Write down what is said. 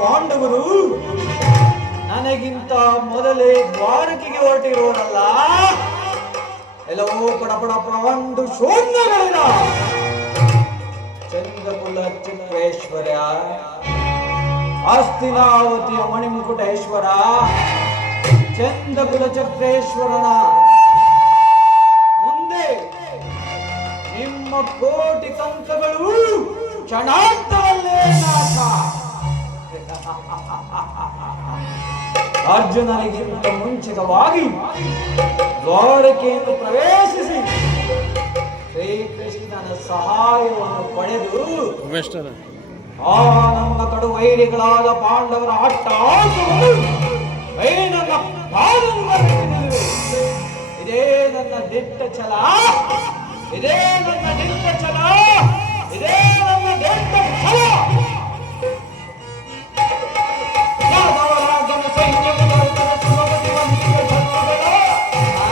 ಪಾಂಡವರು ನನಗಿಂತ ಮೊದಲೇ ದ್ವಾರಕೆಗೆ ಹೊರಟಿರೋರಲ್ಲ. ಎಲ್ಲವೂ ಪಡಪಡ ಒಂದು ಶೂನ್ಯಗಳಿಲ್ಲ. ಚಂದ್ರಕುಲ ಚಿತ್ರೇಶ್ವರ್ಯ, ಹಸ್ತಿನಾವತಿಯ ಮಣಿಮುಕುಟೇಶ್ವರ, ಚಂದ್ರಕುಲ ಚಕ್ರೇಶ್ವರನ ಮುಂದೆ ನಿಮ್ಮ ಕೋಟಿ ತಂತ್ರಗಳು ಕ್ಷಣಾರ್ಥವಲ್ಲೇ ನಾಶ. ಅರ್ಜುನನಿಗಿಂತ ಮುಂಚಿತವಾಗಿ ದ್ವಾರಕೆಯನ್ನು ಪ್ರವೇಶಿಸಿ ಶ್ರೀಕೃಷ್ಣನ ಸಹಾಯವನ್ನು ಪಡೆದು ಆ ನಮ್ಮ ಕಡು ವೈರಿಗಳಾದ ಪಾಂಡವರ ಅಟ್ಟಹಾಸವನ್ನು ನನ್ನ ಪಾದದಲ್ಲಿ ಇದೇ ನನ್ನ ದಿಟ್ಟ ಛಲ, ಇದೇ ನನ್ನ ದಿಟ್ಟ ಛಲ, ಇದೇ ನನ್ನ ದಿಟ್ಟ